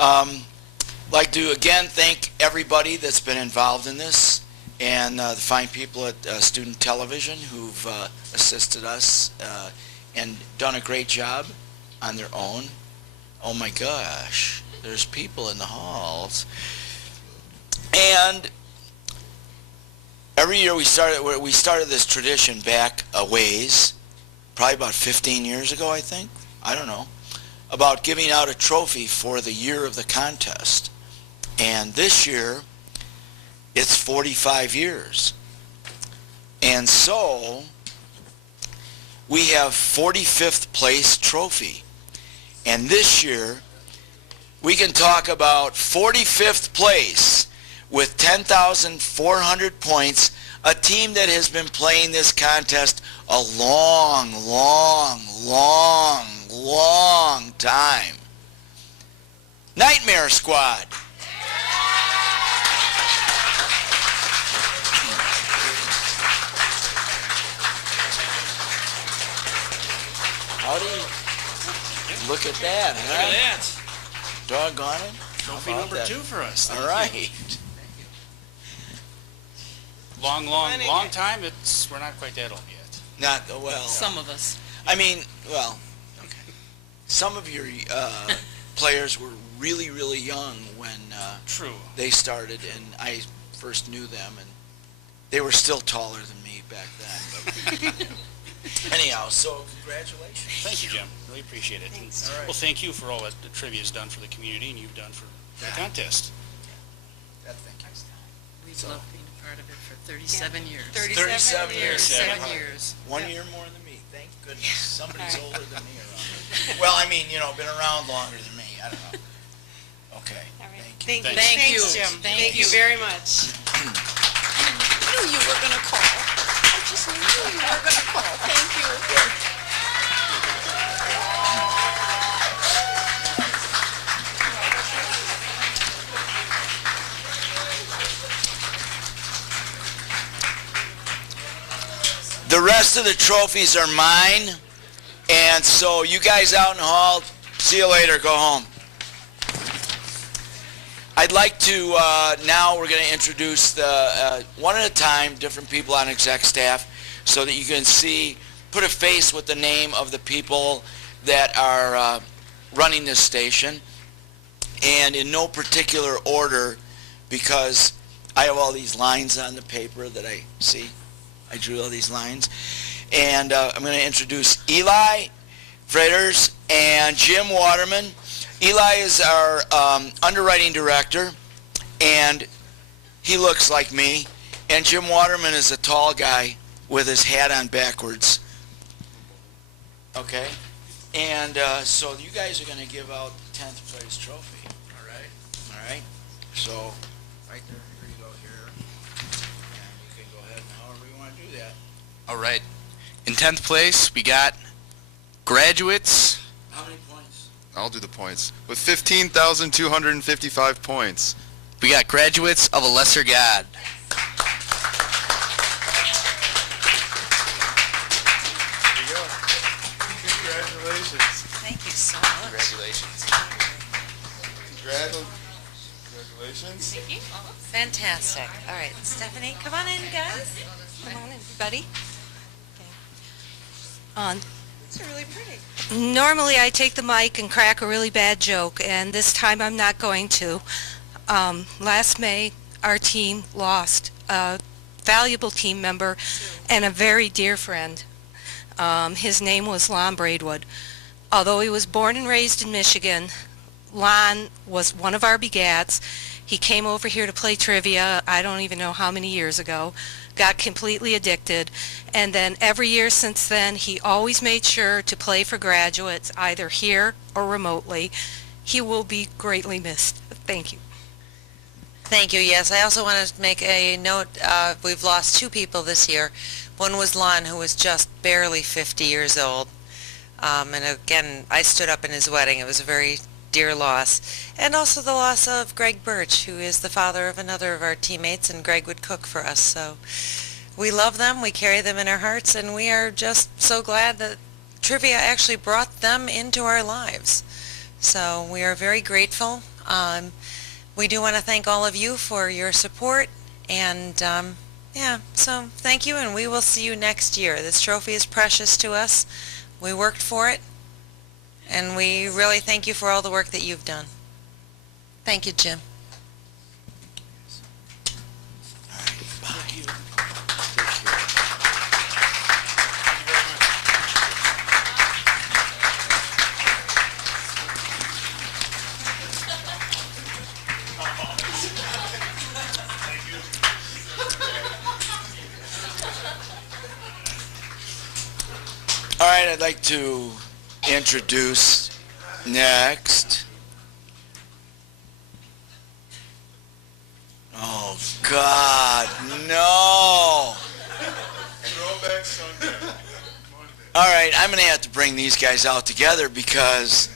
Like to again thank everybody that's been involved in this, and the fine people at Student Television who've assisted us and done a great job on their own. Oh my gosh, there's people in the halls. And every year we started this tradition back a ways, probably about 15 years ago, I think. I don't know. About giving out a trophy for the year of the contest. And this year, it's 45 years. And so, we have 45th place trophy. And this year, we can talk about 45th place with 10,400 points, a team that has been playing this contest a long, long, long, long time. Nightmare Squad. Howdy. Look at that, huh? Look at that. Doggone it. Trophy number 2 for us. All right. Long time. We're not quite that old yet. Not, well. Some of us. I mean, well, okay. Some of your players were really, really young when True. they started, and I first knew them, and they were still taller than me back then. But anyhow, so congratulations. Thank you, Jim. Really appreciate it. Thanks. All right. Well, thank you for all that the trivia has done for the community and you've done for the contest. Thank you. We've loved being a part of it for 37 years. 37 years. 37 years. 1 year more than me. Thank goodness. Somebody's older than me around here. Well, I mean, been around longer than me. I don't know. Okay. Thank you. Thank you. Thanks, Jim. Thank Thank you you. very much. I knew you were going to call. I just knew you were going to call. Thank you. The rest of the trophies are mine, and so you guys out in the hall, see you later, go home. I'd like to, now we're going to introduce the, one at a time, different people on exec staff, so that you can see, put a face with the name of the people that are running this station, and in no particular order, because I have all these lines on the paper that I see. I drew all these lines. And I'm going to introduce Eli Freders and Jim Waterman. Eli is our underwriting director, and he looks like me. And Jim Waterman is a tall guy with his hat on backwards. Okay? And so you guys are going to give out the 10th place trophy. All right? All right? So right there, here you go here. And you can go ahead now, however you want to do that. All right. In 10th place, we got graduates. How many points? I'll do the points. With 15,255 points. We got graduates of a lesser god. There you go. Congratulations. Thank you so much. Congratulations. Congratulations. Thank you. Fantastic. All right, Stephanie, come on in, guys. Come on, everybody. These are really pretty. Normally I take the mic and crack a really bad joke, and this time I'm not going to. Last May, our team lost a valuable team member and a very dear friend. His name was Lon Braidwood. Although he was born and raised in Michigan, Lon was one of our begats. He came over here to play trivia, I don't even know how many years ago, got completely addicted, and then every year since then he always made sure to play for graduates, either here or remotely. He will be greatly missed. Thank you. Thank you. Yes, I also want to make a note. We've lost two people this year. One was Lon, who was just barely 50 years old. And again, I stood up in his wedding. It was a very dear loss. And also the loss of Greg Birch, who is the father of another of our teammates, and Greg would cook for us. So we love them, we carry them in our hearts, and we are just so glad that trivia actually brought them into our lives. So we are very grateful, We do want to thank all of you for your support, and yeah, so thank you, and we will see you next year. This trophy is precious to us. We worked for it, and we really thank you for all the work that you've done. Thank you, Jim. All right, I'd like to introduce next. Oh, God, no. Throwback Sunday. All right, I'm going to have to bring these guys out together because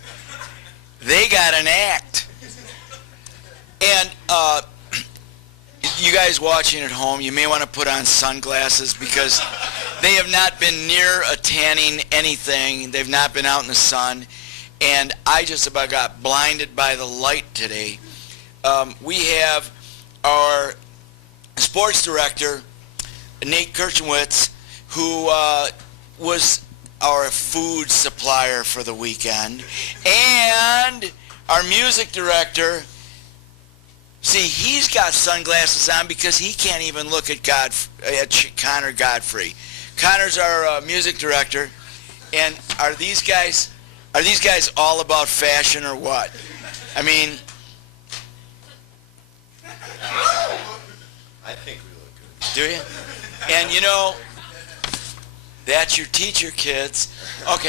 they got an act. And you guys watching at home, you may want to put on sunglasses because they have not been near a tanning anything. They've not been out in the sun. And I just about got blinded by the light today. We have our sports director, Nate Kirchenwitz, who was our food supplier for the weekend. And our music director, see, he's got sunglasses on because he can't even look at Connor Godfrey. Connor's our music director, and are these guys all about fashion or what? I mean, I think we look good. do you? And you know, that's your teacher, kids. Okay.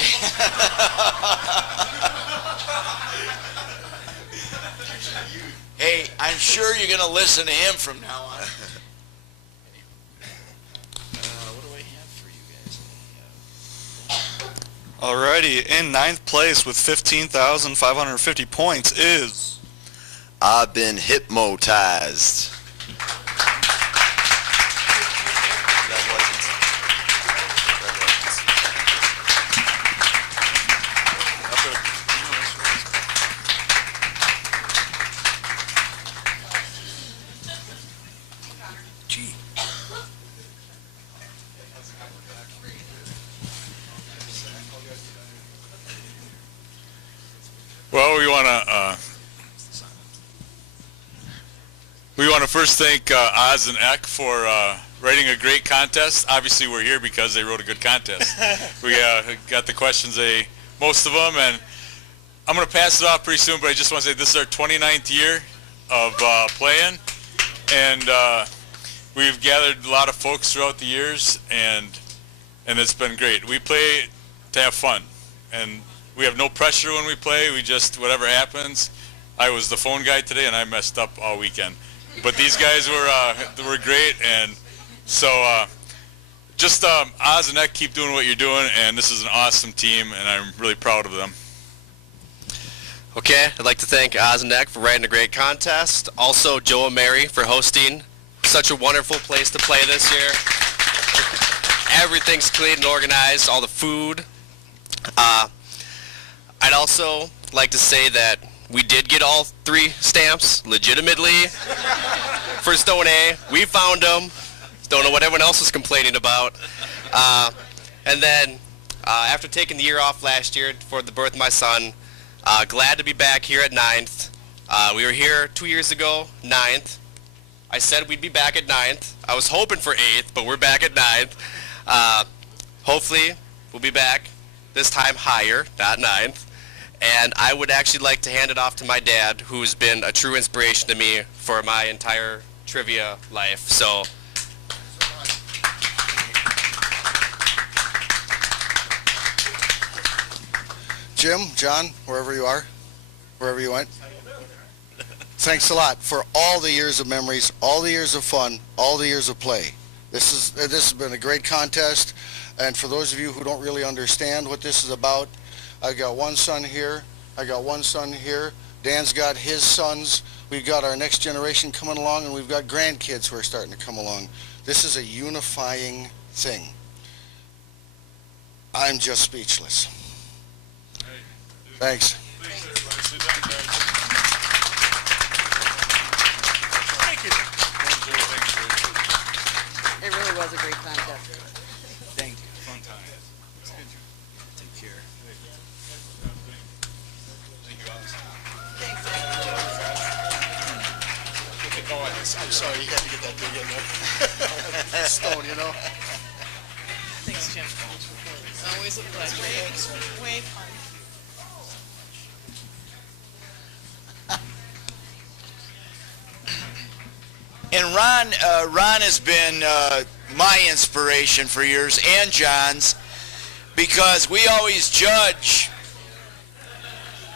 Hey, I'm sure you're going to listen to him from now on. What do I have for you guys? Alrighty, in ninth place with 15,550 points is I've been hypnotized. Well, we want to first thank Oz and Eck for writing a great contest. Obviously, we're here because they wrote a good contest. We got the questions, most of them, and I'm going to pass it off pretty soon, but I just want to say this is our 29th year of playing, and we've gathered a lot of folks throughout the years, and it's been great. We play to have fun, and we have no pressure when we play. We just, whatever happens. I was the phone guy today, and I messed up all weekend. But these guys were great, and so just Oz and Eck, keep doing what you're doing, and this is an awesome team, and I'm really proud of them. Okay, I'd like to thank Oz and Eck for writing a great contest. Also, Joe and Mary for hosting such a wonderful place to play this year. Everything's clean and organized, all the food. I'd also like to say that we did get all 3 stamps legitimately for Stone A. We found them. Don't know what everyone else was complaining about. And then after taking the year off last year for the birth of my son, glad to be back here at 9th. We were here 2 years ago, 9th. I said we'd be back at 9th. I was hoping for 8th, but we're back at 9th. Hopefully, we'll be back this time higher, not 9th. And I would actually like to hand it off to my dad, who's been a true inspiration to me for my entire trivia life. So, Jim, John, wherever you are, wherever you went, thanks a lot for all the years of memories, all the years of fun, all the years of play. This has been a great contest, and for those of you who don't really understand what this is about, I got one son here, I got one son here, Dan's got his sons, we've got our next generation coming along, and we've got grandkids who are starting to come along. This is a unifying thing. I'm just speechless. Thanks. I'm sorry, you had to get that dig in there. Stone, you know? Thanks, Jim. Always a pleasure. Way fun. And Ron has been my inspiration for years, and John's, because we always judge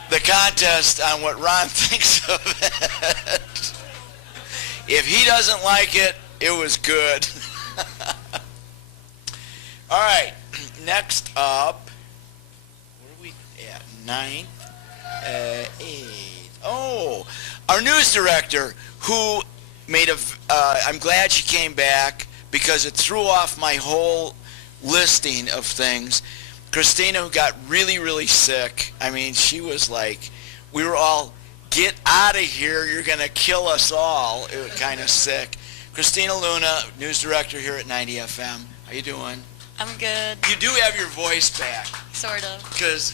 the contest on what Ron thinks of it. If he doesn't like it, it was good. All right, next up, where are we at? 9th, 8th. Oh, our news director, who made I'm glad she came back because it threw off my whole listing of things. Christina, who got really, really sick. I mean, she was like, we were all, get out of here, you're going to kill us all. It was kind of sick. Christina Luna, news director here at 90 FM. How you doing? I'm good. You do have your voice back. Sort of. Because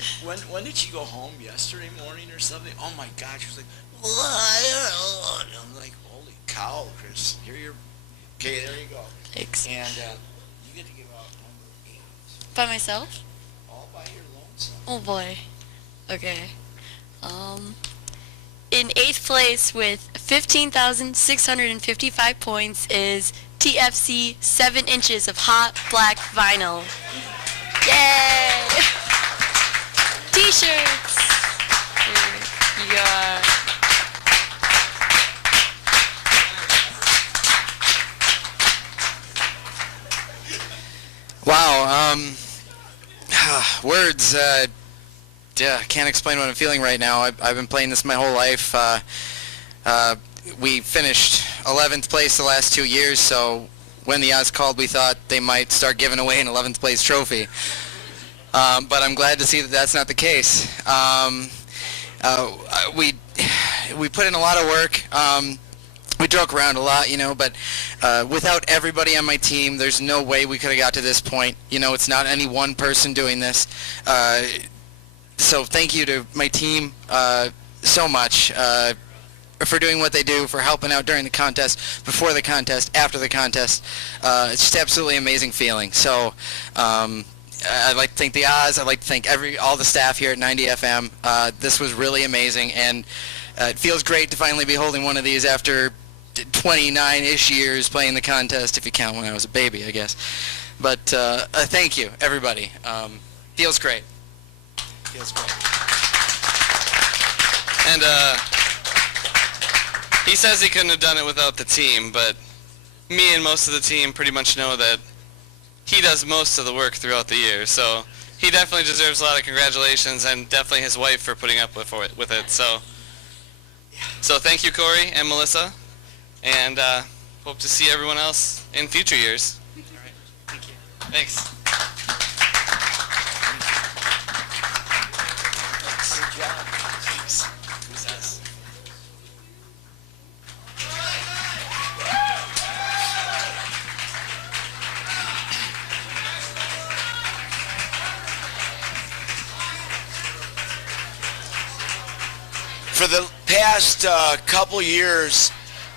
when did she go home? Yesterday morning or something? Oh my God, she was like, what? I'm like, holy cow, Chris. Here you're, okay, there you go. Thanks. And you get to give out number 8. By myself? All by your lonesome. Oh boy. Okay. In 8th place with 15,655 points is TFC 7 inches of hot black vinyl. Yay! T-shirts! Yeah. Wow, words, can't explain what I'm feeling right now. I've been playing this my whole life. We finished 11th place the last 2 years, so when the odds called, we thought they might start giving away an 11th place trophy. But I'm glad to see that that's not the case. We put in a lot of work. We joke around a lot, you know, but without everybody on my team, there's no way we could have got to this point. You know, it's not any one person doing this. So thank you to my team so much for doing what they do, for helping out during the contest, before the contest, after the contest. It's just absolutely amazing feeling. So I'd like to thank the Oz. I'd like to thank all the staff here at 90 FM. This was really amazing, and it feels great to finally be holding one of these after 29-ish years playing the contest, if you count when I was a baby, I guess. But thank you, everybody. Feels great. Feels great. And he says he couldn't have done it without the team, but me and most of the team pretty much know that he does most of the work throughout the year. So he definitely deserves a lot of congratulations, and definitely his wife for putting up with it. So thank you, Corey and Melissa, and hope to see everyone else in future years. All right. Thank you. Thanks. Good job. Thanks. Who's us? For the past couple years,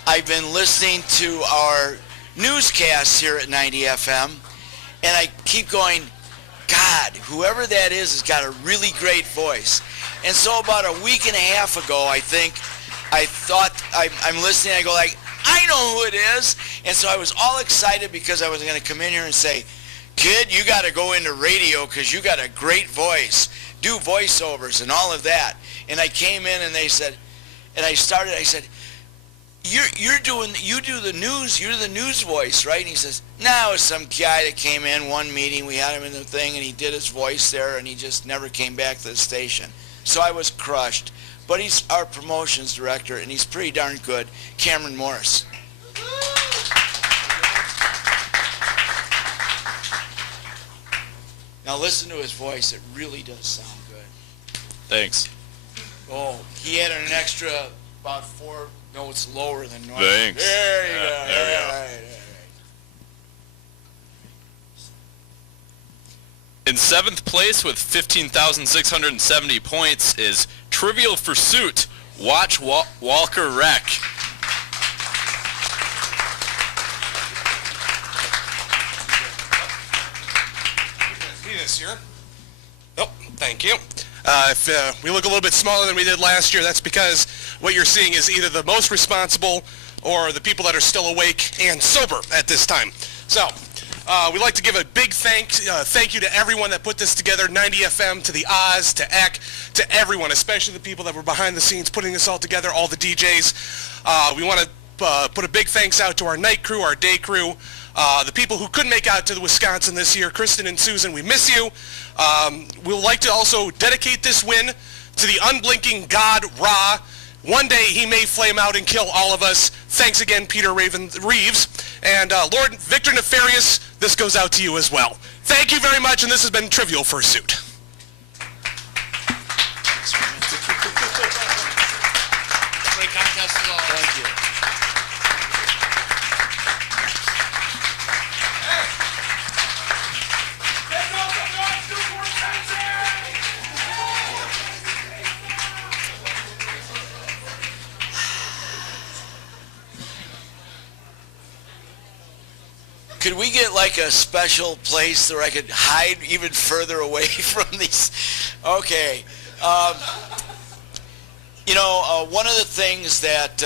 I've been listening to our newscasts here at 90 FM, and I keep going, God, whoever that is has got a really great voice. And so about a week and a half ago, I thought I'm listening, I go like, I know who it is. And so I was all excited because I was going to come in here and say, kid, you got to go into radio because you got a great voice. Do voiceovers and all of that. And I came in and they said, and I said, you do the news, you're the news voice, right? And he says, no, it's some guy that came in one meeting, we had him in the thing, and he did his voice there, and he just never came back to the station. So I was crushed. But he's our promotions director, and he's pretty darn good, Cameron Morris. Now listen to his voice, it really does sound good. Thanks. Oh, he had an extra about 4 notes lower than normal. Thanks. There you go. There we go. All right. In 7th place with 15,670 points is Trivial Pursuit, Watch Walker Wreck. this year. Oh, thank you. If we look a little bit smaller than we did last year, that's because what you're seeing is either the most responsible or the people that are still awake and sober at this time. So, we'd like to give a big thank you to everyone that put this together, 90 FM, to the Oz, to ECK, to everyone, especially the people that were behind the scenes putting this all together, all the DJs. We want to put a big thanks out to our night crew, our day crew, the people who couldn't make out to the Wisconsin this year, Kristen and Susan, we miss you. We'd like to also dedicate this win to the unblinking God, Ra. One day he may flame out and kill all of us. Thanks again, Peter Reeves. And Lord Victor Nefarious, this goes out to you as well. Thank you very much, and this has been Trivial Fursuit. Great contest as always. Thank you. Could we get like a special place where I could hide even further away from these? Okay. You know, one of the things that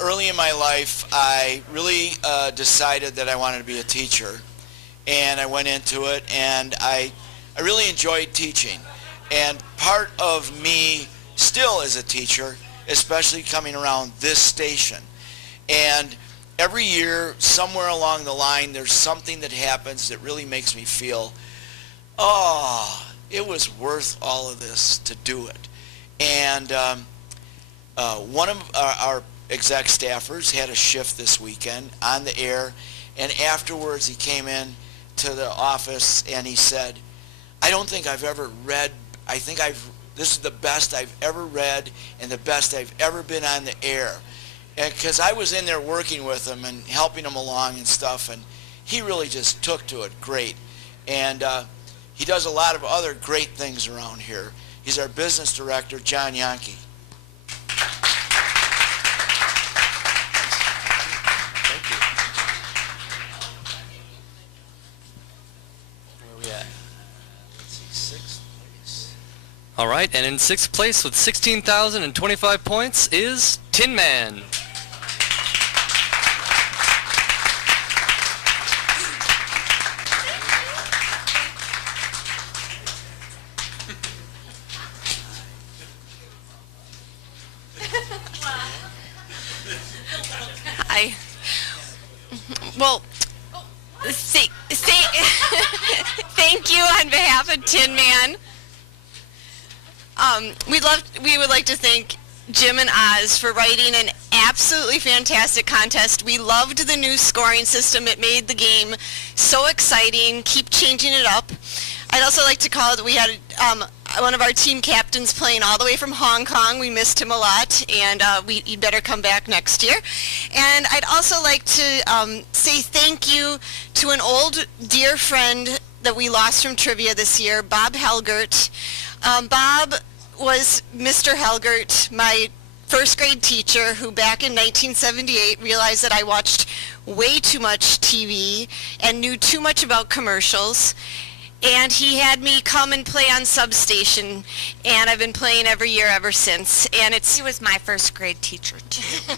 early in my life, I really decided that I wanted to be a teacher. And I went into it, and I really enjoyed teaching. And part of me still is a teacher, especially coming around this station. And every year, somewhere along the line, there's something that happens that really makes me feel, oh, it was worth all of this to do it. And one of our exec staffers had a shift this weekend on the air, and afterwards he came in to the office and he said, I don't think I've ever read, this is the best I've ever read and the best I've ever been on the air. Because I was in there working with him and helping him along and stuff, and he really just took to it great. And he does a lot of other great things around here. He's our business director, John Yankee. Thank you. Where are we at? Let's see, 6th place. All right, and in 6th place with 16,025 points is Tin Man. Thank you on behalf of Tin Man. We would like to thank Jim and Oz for writing an absolutely fantastic contest. We loved the new scoring system. It made the game so exciting. Keep changing it up. I'd also like to call that we had one of our team captains playing all the way from Hong Kong. We missed him a lot, and he'd better come back next year. And I'd also like to say thank you to an old dear friend that we lost from trivia this year, Bob Helgert. Bob was Mr. Helgert, my first grade teacher, who back in 1978 realized that I watched way too much TV and knew too much about commercials. And he had me come and play on Substation, and I've been playing every year ever since. And he was my first grade teacher too.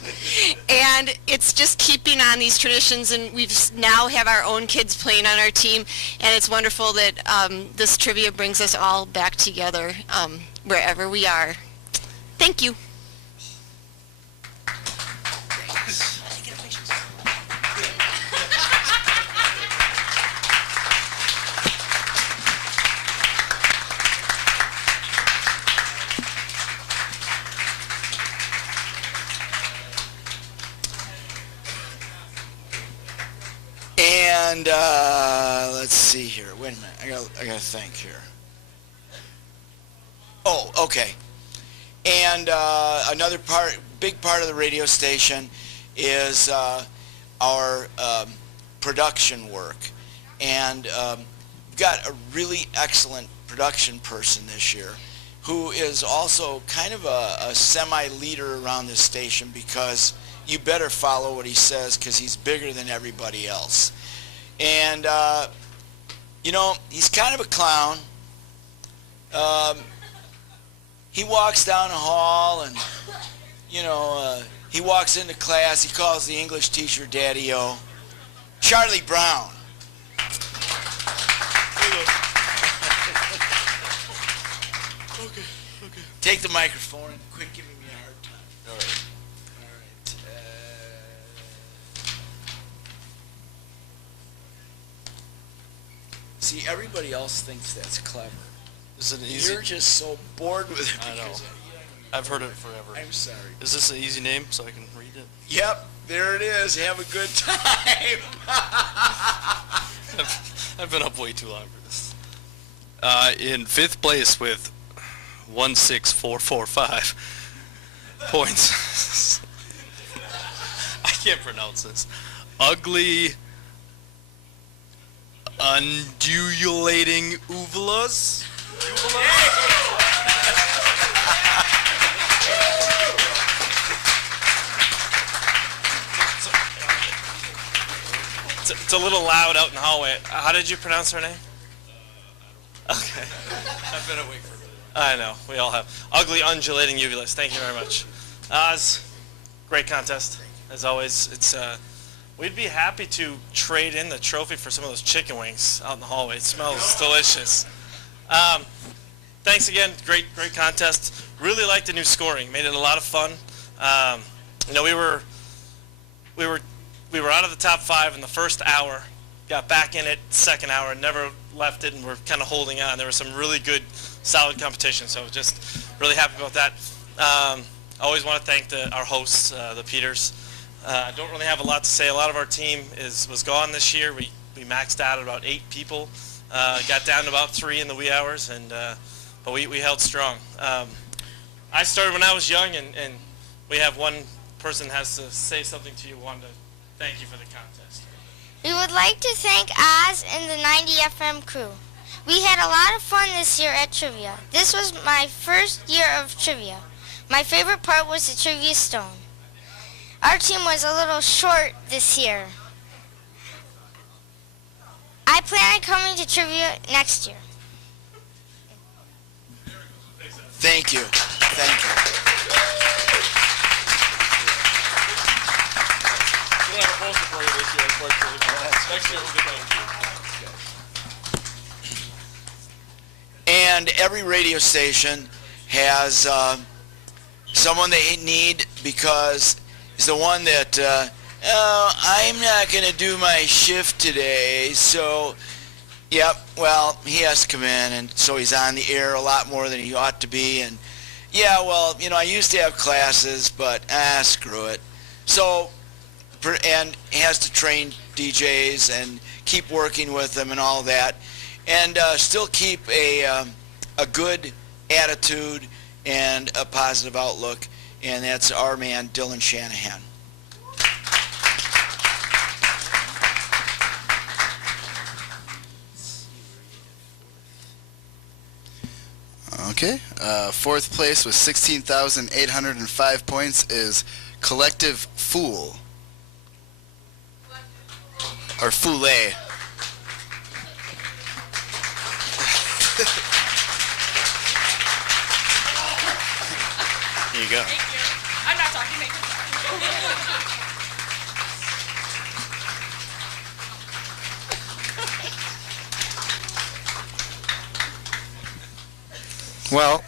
And it's just keeping on these traditions, and we now have our own kids playing on our team, and it's wonderful that this trivia brings us all back together wherever we are. Thank you. And let's see here. Wait a minute. I gotta think here. Oh, okay. And another big part of the radio station is our production work. And we've got a really excellent production person this year who is also kind of a semi-leader around this station, because you better follow what he says because he's bigger than everybody else. And You know, he's kind of a clown. He walks down the hall and, you know, he walks into class. He calls the English teacher Daddy-O. Charlie Brown. Okay. Take the microphone and quit giving me a hard time. All right. See, everybody else thinks that's clever. Is it easy? You're just so bored with it. I know. because I've heard it forever. I'm sorry. Is this an easy name so I can read it? Yep, there it is. Have a good time. I've been up way too long for this. In 5th place with 16445 points. I can't pronounce this. Ugly undulating uvulas. It's a little loud out in the hallway. How did you pronounce her name? Okay. I've been awake for a minute. I know. We all have. Ugly undulating uvulus. Thank you very much. Oz, great contest. As always, it's we'd be happy to trade in the trophy for some of those chicken wings out in the hallway. It smells delicious. Thanks again. Great contest. Really liked the new scoring. Made it a lot of fun. You know, we were out of the top 5 in the first hour. Got back in it second hour and never left it, and we're kind of holding on. There was some really good, solid competition, so just really happy about that. Always want to thank our hosts, the Peters. I don't really have a lot to say. A lot of our team was gone this year. We maxed out at about 8 people. Got down to about 3 in the wee hours, and but we held strong. I started when I was young, and we have one person has to say something to you. Wanted to thank you for the contest. We would like to thank Oz and the 90 FM crew. We had a lot of fun this year at Trivia. This was my first year of Trivia. My favorite part was the Trivia Stone. Our team was a little short this year. I plan on coming to Trivia next year. Thank you. Thank you. We don't have a poster for you this year, unfortunately. Next year we'll get that to you. And every radio station has someone they need because it's the one that, I'm not going to do my shift today, so, yep, well, he has to come in, and so he's on the air a lot more than he ought to be, and, yeah, well, you know, I used to have classes, but, screw it. So, and he has to train DJs and keep working with them and all that, and still keep a good attitude and a positive outlook, and that's our man, Dylan Shanahan. Okay, 4th place with 16,805 points is Collective Fool. Or Foule. Here you go. Thank you. I'm not talking, make it Well,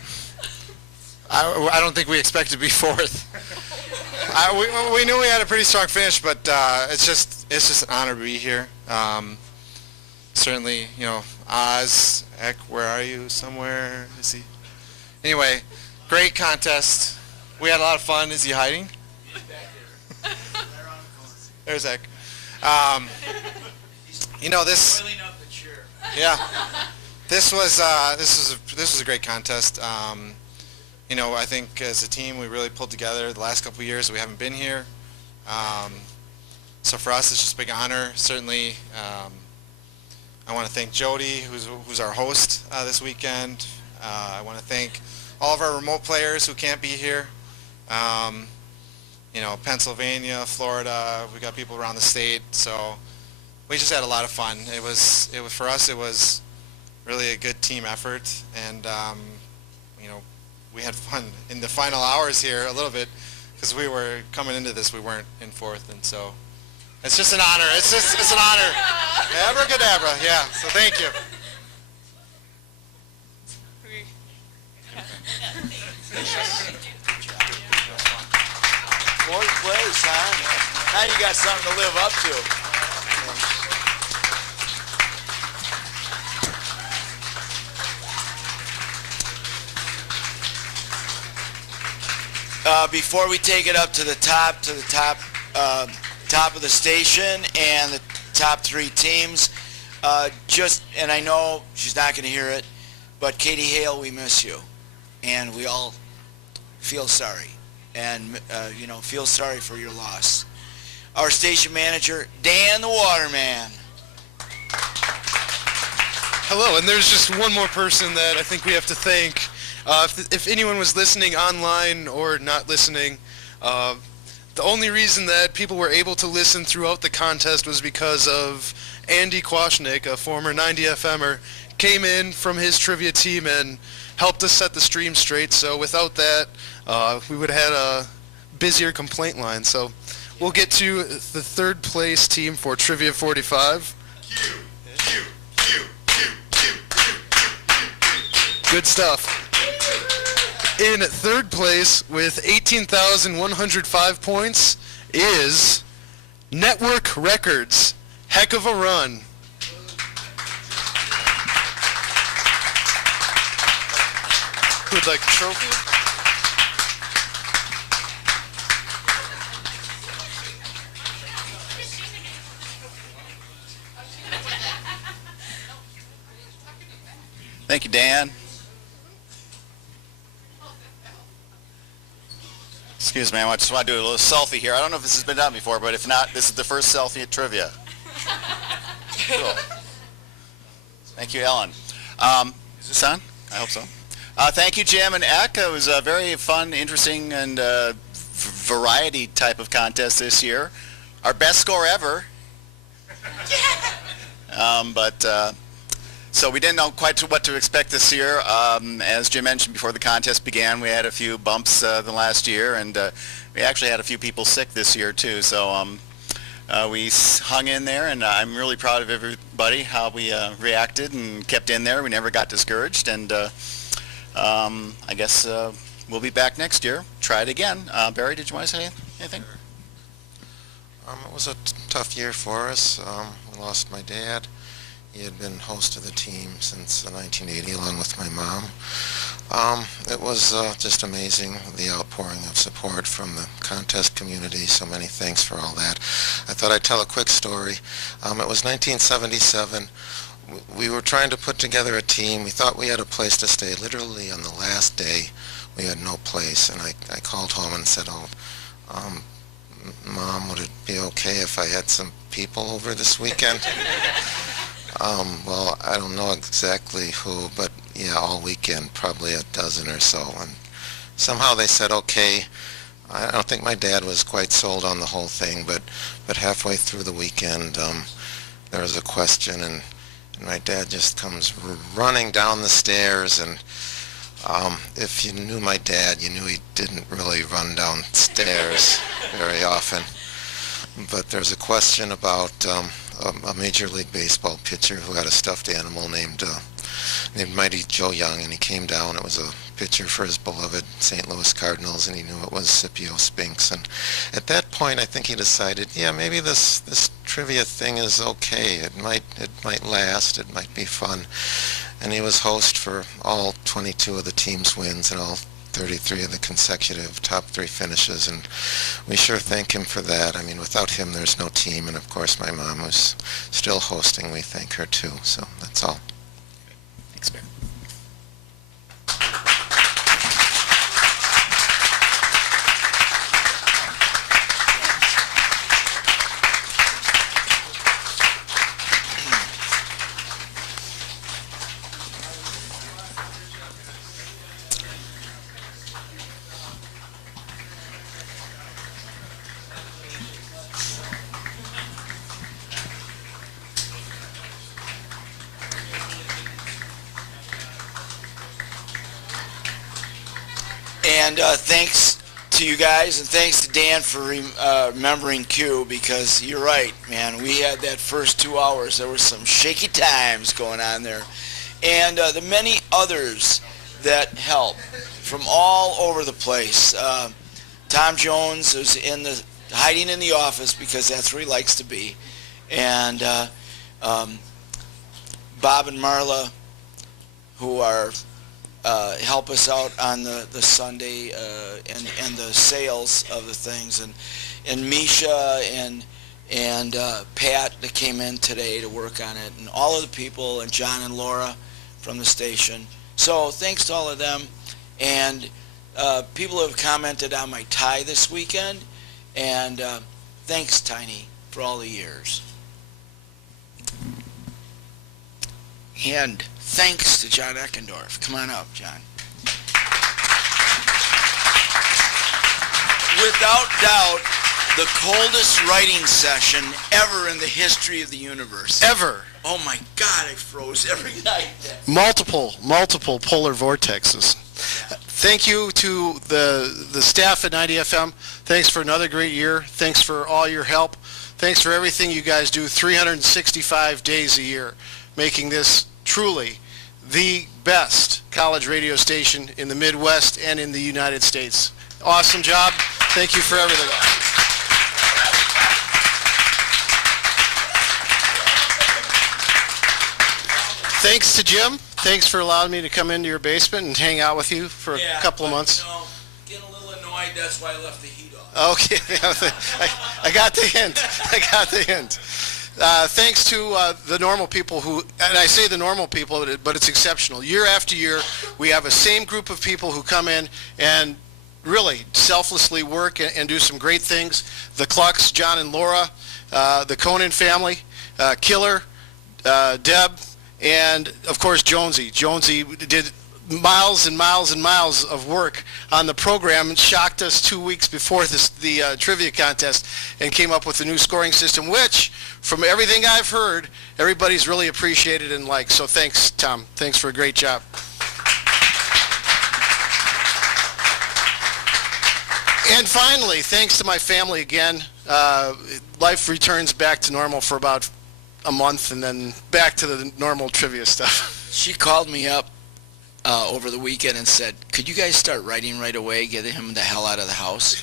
I don't think we expect to be 4th. We knew we had a pretty strong finish, but it's just an honor to be here. Certainly, you know, Oz, Eck, where are you? Somewhere? Is he? Anyway, great contest. We had a lot of fun. Is he hiding? There's Eck. You know, this. Yeah. This was a great contest. You know, I think as a team we really pulled together the last couple of years. We haven't been here, so for us it's just a big honor. Certainly, I want to thank Jody, who's our host this weekend. I want to thank all of our remote players who can't be here. You know, Pennsylvania, Florida. We got people around the state. So, we just had a lot of fun. It was for us. It was really a good team effort, and you know, we had fun in the final hours here a little bit because we were coming into this. We weren't in fourth, and so it's just an honor. It's an honor. Abracadabra. Yeah. So thank you. Fourth place, huh? Now you got something to live up to. Before we take it up to the top of the station and the top three teams, and I know she's not going to hear it, but Katie Hale, we miss you, and we all feel sorry, and feel sorry for your loss. Our station manager, Dan the Waterman. Hello, and there's just one more person that I think we have to thank. If anyone was listening online or not listening, the only reason that people were able to listen throughout the contest was because of Andy Kwashnick, a former 90 FMer, came in from his trivia team and helped us set the stream straight. So without that, we would have had a busier complaint line. So we'll get to the third place team for Trivia45. Good stuff. In third place with 18,105 points is Network Records. Heck of a run. Who would like a trophy? Thank you, Dan. Excuse me, I just want to do a little selfie here. I don't know if this has been done before, but if not, this is the first selfie at Trivia. Cool. Thank you, Ellen. Is this on? I hope so. Thank you, Jim and Eck. It was a very fun, interesting, and variety type of contest this year. Our best score ever. So we didn't know quite what to expect this year. As Jim mentioned before the contest began, we had a few bumps the last year, and we actually had a few people sick this year too. So we hung in there, and I'm really proud of everybody, how we reacted and kept in there. We never got discouraged, and I guess we'll be back next year. Try it again. Barry, did you want to say anything? It was a tough year for us. We lost my dad. He had been host of the team since 1980 along with my mom. It was just amazing, the outpouring of support from the contest community, so many thanks for all that. I thought I'd tell a quick story. It was 1977. We were trying to put together a team. We thought we had a place to stay. Literally on the last day, we had no place, and I called home and said, Mom, would it be okay if I had some people over this weekend? Well, I don't know exactly who, but yeah, all weekend, probably a dozen or so. And somehow they said, okay. I don't think my dad was quite sold on the whole thing, but halfway through the weekend, there was a question, and my dad just comes running down the stairs, and if you knew my dad, you knew he didn't really run downstairs very often. But there's a question about a Major League Baseball pitcher who had a stuffed animal named Mighty Joe Young, and he came down. It was a pitcher for his beloved St. Louis Cardinals, and he knew it was Scipio Spinks. And at that point, I think he decided, yeah, maybe this trivia thing is okay. It might last. It might be fun. And he was host for all 22 of the team's wins and all 33 of the consecutive top 3 finishes, and we sure thank him for that. I mean, without him, there's no team, and of course, my mom, who's still hosting, we thank her too. So that's all. Thanks, Barry. And thanks to you guys, and thanks to Dan for remembering Q, because you're right, man. We had that first 2 hours. There were some shaky times going on there. And the many others that helped from all over the place. Tom Jones was hiding in the office because that's where he likes to be. And Bob and Marla, who are help us out on the Sunday and the sales of the things, and Misha and Pat that came in today to work on it, and all of the people, and John and Laura from the station. So thanks to all of them, and people have commented on my tie this weekend, and thanks, Tiny, for all the years. And thanks to John Eckendorf. Come on up, John. Without doubt, the coldest writing session ever in the history of the universe. Ever. Oh my God, I froze every night. Multiple polar vortexes. Thank you to the staff at 90 FM. Thanks for another great year. Thanks for all your help. Thanks for everything you guys do 365 days a year, making this truly the best college radio station in the Midwest and in the United States. Awesome job. Thank you for everything. Thanks to Jim. Thanks for allowing me to come into your basement and hang out with you for a couple of months. You know, getting a little annoyed, that's why I left the heat on. Okay, I got the hint. I got the hint. Thanks to the normal people who, and I say the normal people, but it's exceptional. Year after year, we have a same group of people who come in and really selflessly work and do some great things. The Clucks, John and Laura, the Conan family, Killer, Deb, and of course Jonesy. Jonesy did miles and miles and miles of work on the program and shocked us 2 weeks before the trivia contest and came up with a new scoring system, which, from everything I've heard, everybody's really appreciated and liked. So thanks, Tom. Thanks for a great job. And finally, thanks to my family again. Life returns back to normal for about a month and then back to the normal trivia stuff. She called me up over the weekend and said, could you guys start writing right away, get him the hell out of the house?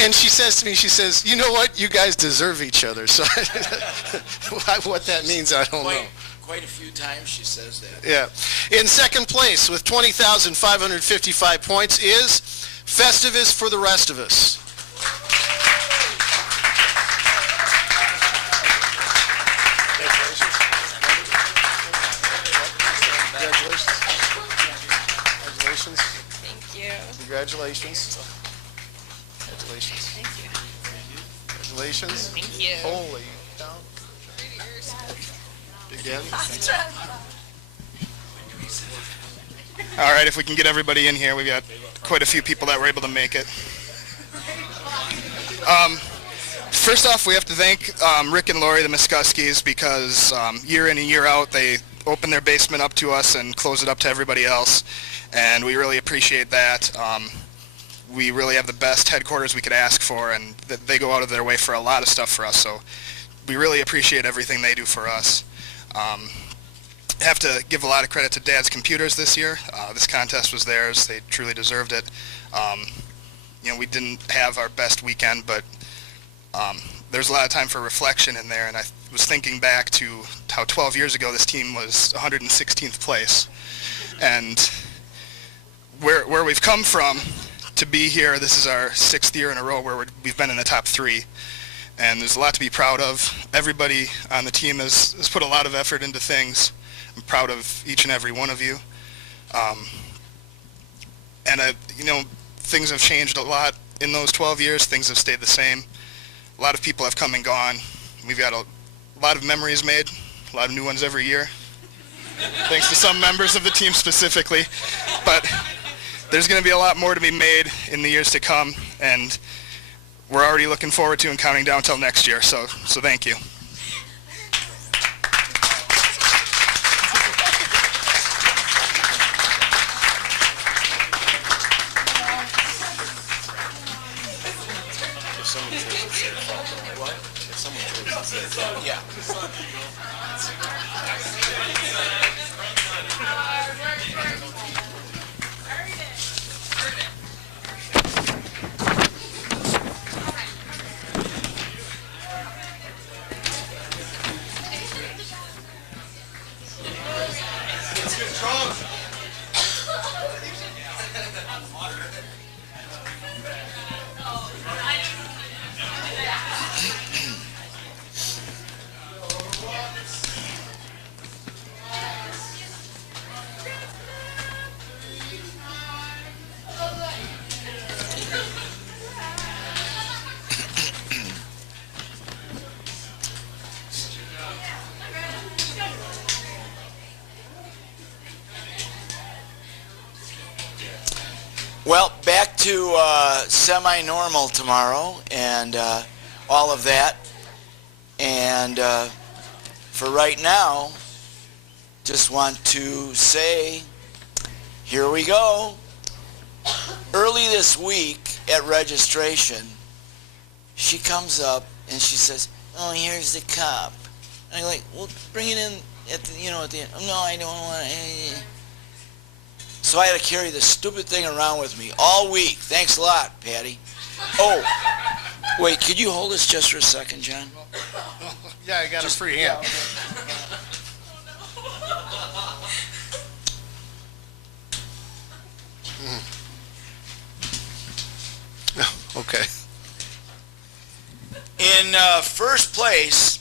And she says to me, she says, you know what, you guys deserve each other. So what that means, I don't know. Quite a few times she says that. Yeah. In second place with 20,555 points is Festivus for the Rest of Us. Congratulations. Thank you. Congratulations. Congratulations. Thank you. Congratulations. Thank you. Holy cow. Again. All right, if we can get everybody in here, we've got quite a few people that were able to make it. First off, we have to thank Rick and Lori, the Miskuskis, because year in and year out, they open their basement up to us and close it up to everybody else, and we really appreciate that. We really have the best headquarters we could ask for, and they go out of their way for a lot of stuff for us, so we really appreciate everything they do for us. Have to give a lot of credit to Dad's Computers this year. This contest was theirs. They truly deserved it. You know, we didn't have our best weekend, but there's a lot of time for reflection in there, and I was thinking back to how 12 years ago this team was 116th place, and where we've come from to be here. This is our 6th year in a row where we've been in the top 3, and there's a lot to be proud of. Everybody on the team has put a lot of effort into things. I'm proud of each and every one of you. And you know, things have changed a lot in those 12 years. Things have stayed the same. A lot of people have come and gone. We've got a lot of memories made, a lot of new ones every year, thanks to some members of the team specifically. But there's going to be a lot more to be made in the years to come, and we're already looking forward to and counting down till next year. So thank you. someone trips, it's their fault. What? If someone trips, it's their fault. Yeah. Well, back to semi-normal tomorrow and all of that. And for right now, just want to say, here we go. Early this week at registration, she comes up and she says, "Oh, here's the cup." And I'm like, "Well, bring it in at the, at the end." "Oh, no, I don't want it." So I had to carry this stupid thing around with me all week. Thanks a lot, Patty. Oh, wait, could you hold this just for a second, John? Yeah, I got a free hand. Okay. In first place,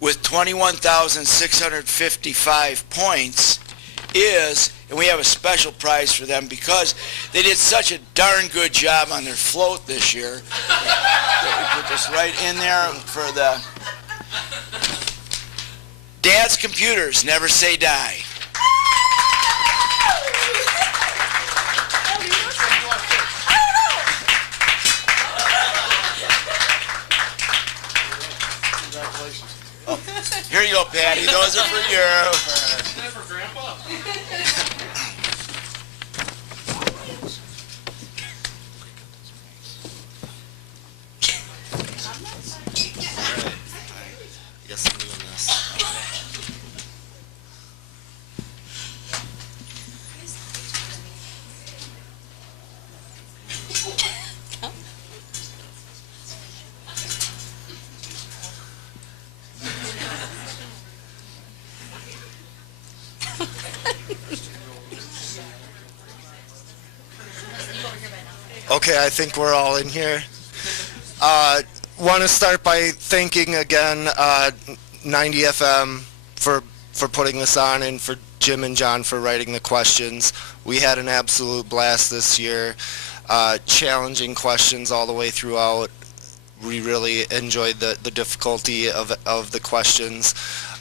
with 21,655 points, is, and we have a special prize for them because they did such a darn good job on their float this year. We put this right in there for the Dad's Computers Never Say Die. Oh, here you go, Patty. Those are for you. For Grandpa. I guess I'm doing this. Okay, I think we're all in here. Want to start by thanking again 90 FM for putting this on and for Jim and John for writing the questions. We had an absolute blast this year. Challenging questions all the way throughout. We really enjoyed the difficulty of the questions.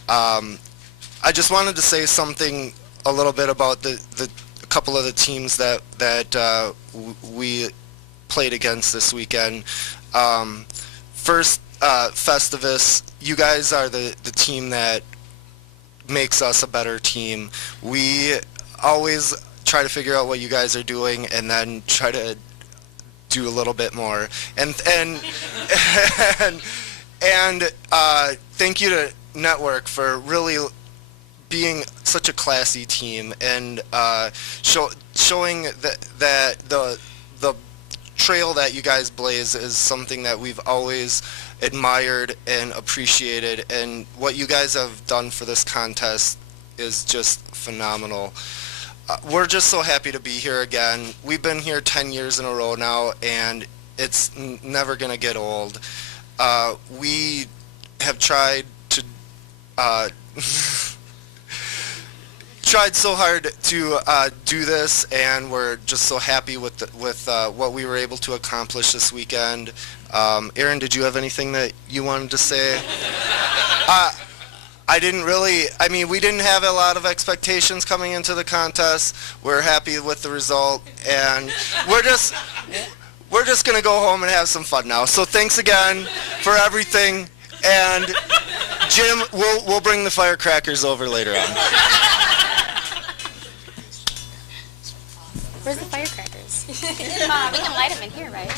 I just wanted to say something a little bit about the couple of the teams that we played against this weekend. First, Festivus, you guys are the team that makes us a better team. We always try to figure out what you guys are doing and then try to do a little bit more. And thank you to Network for really being such a classy team and showing that the trail that you guys blaze is something that we've always admired and appreciated, and what you guys have done for this contest is just phenomenal. We're just so happy to be here again. We've been here 10 years in a row now, and it's never going to get old. We have tried to tried so hard to do this, and we're just so happy with what we were able to accomplish this weekend. Aaron, did you have anything that you wanted to say? I didn't really, we didn't have a lot of expectations coming into the contest. We're happy with the result, and we're just going to go home and have some fun now. So thanks again for everything, and Jim, we'll bring the firecrackers over later on. Where's the firecrackers? We can light them in here, right?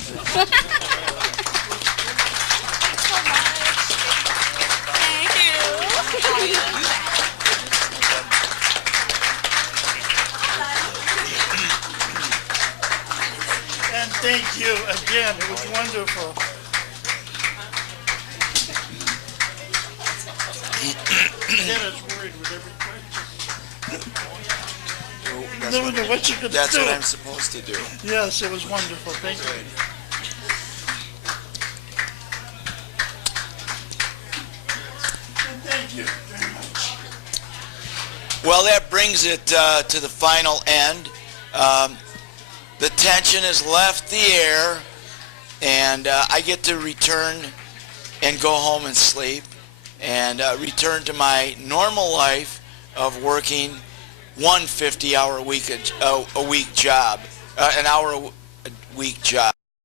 Again, it was wonderful. Dennis worried with every question. That's Never know what you could That's do. what I'm supposed to do. Yes, it was wonderful. Thank you. Thank you very much. Well, that brings it to the final end. The tension has left the air, and I get to return and go home and sleep, and return to my normal life of working one 50-hour a week job, an hour a week job.